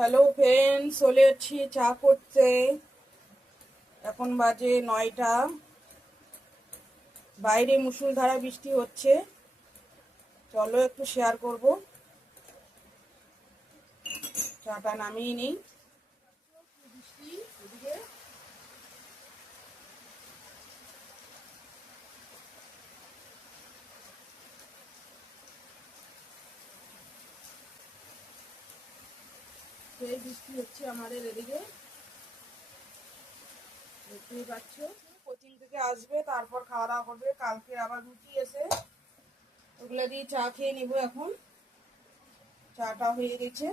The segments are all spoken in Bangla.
হ্যালো ফ্রেন্ডস, চলে যাচ্ছি চা করতে। এখন বাজে নয়টা। বাইরে মুসুলধারা বৃষ্টি হচ্ছে। চলো একটু শেয়ার করব। চাটা নামিয়ে নিই বৃষ্টি এদিকে সেই বৃষ্টি হচ্ছে আমাদের এদিকে। দেখতেই পাচ্ছ। কোচিং থেকে আসবে, তারপর খাওয়া দাওয়া করবে। কালকে আবার রুটি এসে ওগুলো দিয়ে চা খেয়ে নিব এখন। চাটা হয়ে গেছে।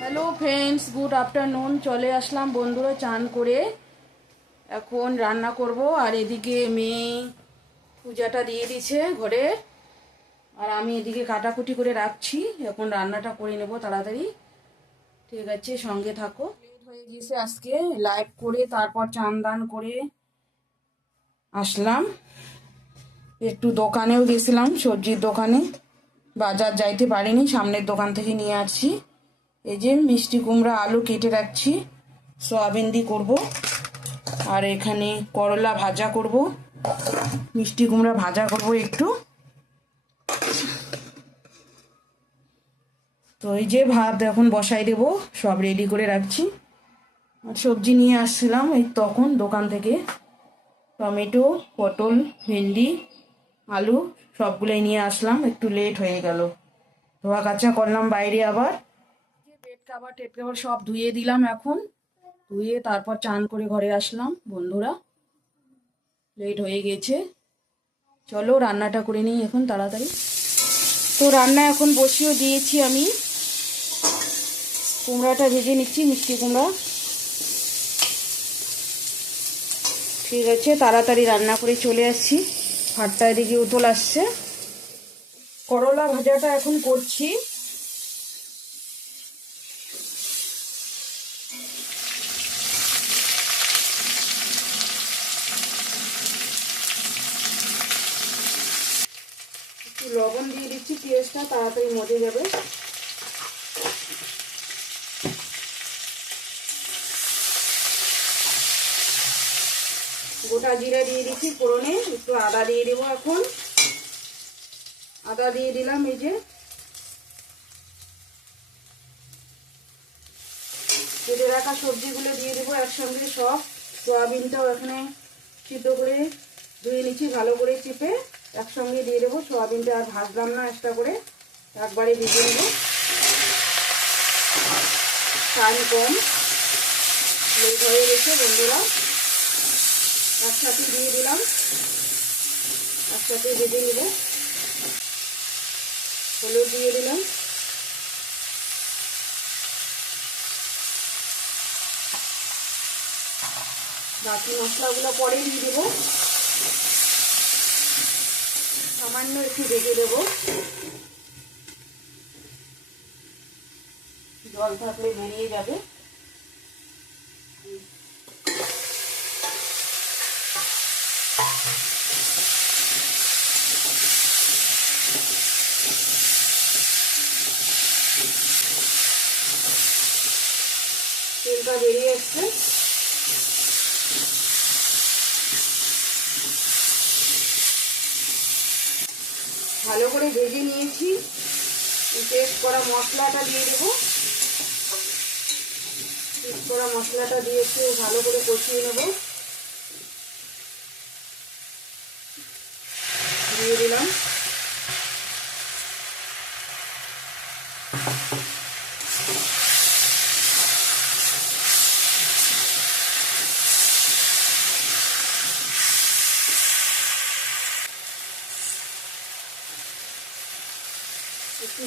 হ্যালো ফ্রেন্ডস গুড আফটারনুন চলে আসলাম বন্ধুরা চান করে। এখন রান্না করব আর এদিকে মেয়ে পূজাটা দিয়ে দিছে ঘরে। আর আমি এদিকে কাটাকুটি করে রাখছি। এখন রান্নাটা করে নেব তাড়াতাড়ি। ঠিক আছে, সঙ্গে থাকো। লেট হয়ে গিয়েছে আজকে। লাইভ করে তারপর চান করে আসলাম। একটু দোকানেও গেছিলাম, সবজির দোকানে। বাজার যাইতে পারিনি, সামনের দোকান থেকে নিয়ে আসছি। এই যে মিষ্টি কুমড়া, আলু কেটে রাখছি। সয়াবিন দিয়ে করব। আর এখানে করলা ভাজা করব। মিষ্টি কুমড়া ভাজা করব একটু। তো এই যে ভাত এখন বসাই দেব, সব রেডি করে রাখছি। সবজি নিয়ে আসছিলাম, এই তখন দোকান থেকে। টমেটো, পটল, ভেন্ডি, আলু সবগুলোই নিয়ে আসলাম, একটু লেট হয়ে গেল। ধোয়া কাচা করলাম বাইরে আবার। পেট কাবার টেট কাবার সব ধুয়ে দিলাম এখন। ধুয়ে তারপর চান করে ঘরে আসলাম, বন্ধুরা। লেট হয়ে গেছে। চলো, রান্নাটা করে নিই এখন তাড়াতাড়ি। তো রান্না এখন বসিয়েও দিয়েছি আমি। কুমড়াটা ভেজে নিচ্ছি, মিষ্টি কুমড়া। ঠিক আছে, তাড়াতাড়ি রান্না করে চলে আসছি। ভাতটা এদিকে উতল আসছে। করলা ভাজাটা এখন করছি। লবণ দিয়ে দিচ্ছি, পেঁয়াজটা তাড়াতাড়ি মজে যাবে। গোটা জিরা দিয়ে দিচ্ছি ফোড়নে, একটু আদা দিয়ে দেবো এখন। আদা দিয়ে দিলাম এই যে। কেটে রাখা সবজিগুলো দিয়ে দেবো একসঙ্গে সব। সোয়াবিনটাও এখানে সিদ্ধ করে ধুয়ে নিচ্ছি, ভালো করে চেপে। একসঙ্গে দিয়ে দেবো, সোয়াবিনটা আর ভাজলাম না একটা করে একবারে ভেজে নেব। টাইম কম লেট হয়ে গেছে বন্ধুরা। একসাথে দিয়ে দিলাম, একসাথে ভেজে নেব। হলুদ দিয়ে দিলাম। বাকি মশলাগুলো পরে দিয়ে দেবো। সামান্য একটু ভেজে দেব। জল থাকলে বেরিয়ে যাবে। তেলটা বেরিয়ে এসছে ভালো করে ভেজে নিয়েছি। পেস্ট করা মশলাটা দিয়ে দেবো। পেস্ট করা মশলাটা দিয়ে একটু ভালো করে কষিয়ে নেব। দিয়ে দিলাম।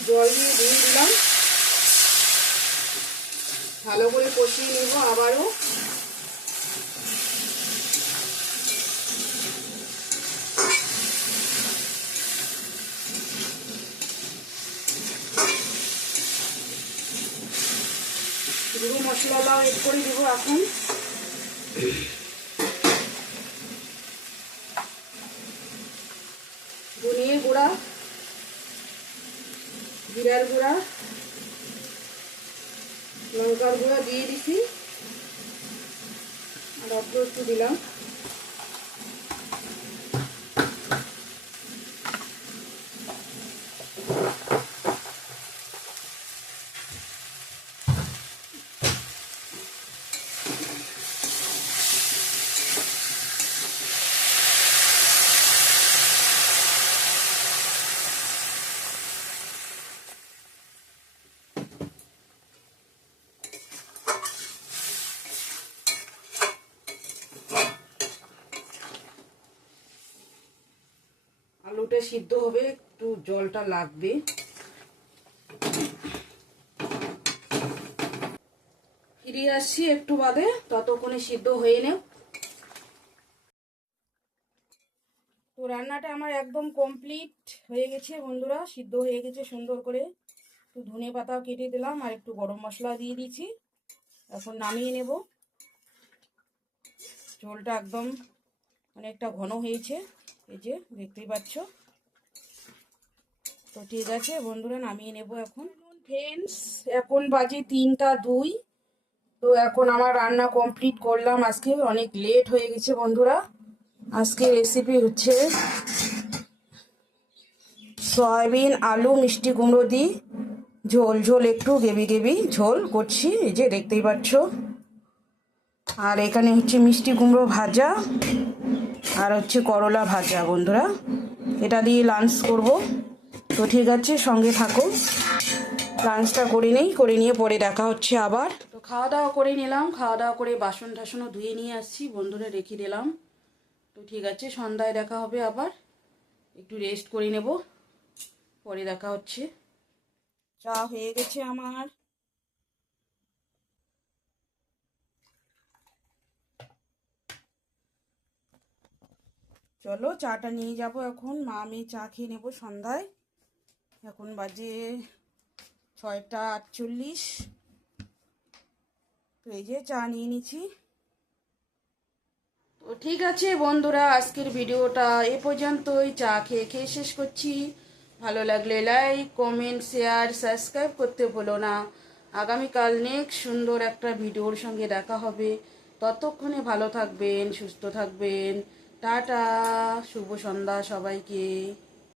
জল দিয়ে দিয়ে দিলাম। ভালো করে কষিয়ে নেব আবারও। গুঁড়ো মশলাটাও এড করে দেবো এখন। ধনিয়ে গুঁড়া জিরার গুঁড়া লঙ্কার গুঁড়া দিয়ে দিছি। আর অল্প একটু দিলাম। আলুটা সিদ্ধ হবে, একটু জলটা লাগবে। ফিরে আসছি একটু বাদে, ততক্ষণে সিদ্ধ হয়ে নেও। তো রান্নাটা আমার একদম কমপ্লিট হয়ে গেছে বন্ধুরা, সিদ্ধ হয়ে গেছে সুন্দর করে। একটু ধনে পাতাও কেটে দিলাম আর একটু গরম মশলা দিয়ে দিয়েছি এখন নামিয়ে নেব। ঝোলটা একদম অনেকটা ঘন হয়েছে। এই যে, দেখতেই পাচ্ছ? তো ঠিক আছে, বন্ধুরা, নামিয়ে নেব এখন। ফ্রেন্ডস এখন বাজে তিনটা দুই। তো এখন আমার রান্না কমপ্লিট করলাম। আজকে অনেক লেট হয়ে গেছে, বন্ধুরা। আজকে রেসিপি হচ্ছে সয়াবিন, আলু, মিষ্টি কুমড়ো দিই ঝোল ঝোল, একটু গেবি গেবি ঝোল করছি। এই যে, দেখতেই পাচ্ছ। আর এখানে হচ্ছে মিষ্টি কুমড়ো ভাজা। আর হচ্ছে করলা ভাজা বন্ধুরা। এটা দিয়ে লাঞ্চ করব। তো ঠিক আছে সঙ্গে থাকো। লাঞ্চটা করে নেই করে নিয়ে পরে দেখা হচ্ছে আবার। তো খাওয়া দাওয়া করে নিলাম। খাওয়া দাওয়া করে বাসন টাসনও ধুয়ে নিয়ে আসছি বন্ধুরা রেখে দিলাম। তো ঠিক আছে সন্ধ্যায় দেখা হবে আবার। একটু রেস্ট করে নেব। পরে দেখা হচ্ছে। চা হয়ে গেছে আমার। চলো চাটা নিয়ে যাব এখন। মা, আমি চা খেয়ে নেব সন্ধ্যায়। এখন বাজে ছয়টা আটচল্লিশ। তো এই যে চা নিয়ে নিচ্ছি। তো ঠিক আছে বন্ধুরা, আজকের ভিডিওটা এ পর্যন্তই। চা খেয়ে খেয়ে শেষ করছি। ভালো লাগলে লাইক কমেন্ট শেয়ার সাবস্ক্রাইব করতে ভুলো না। আগামীকাল নেক্সট সুন্দর একটা ভিডিওর সঙ্গে দেখা হবে। ততক্ষণে ভালো থাকবেন, সুস্থ থাকবেন। টাটা শুভ সন্ধ্যা সবাইকে।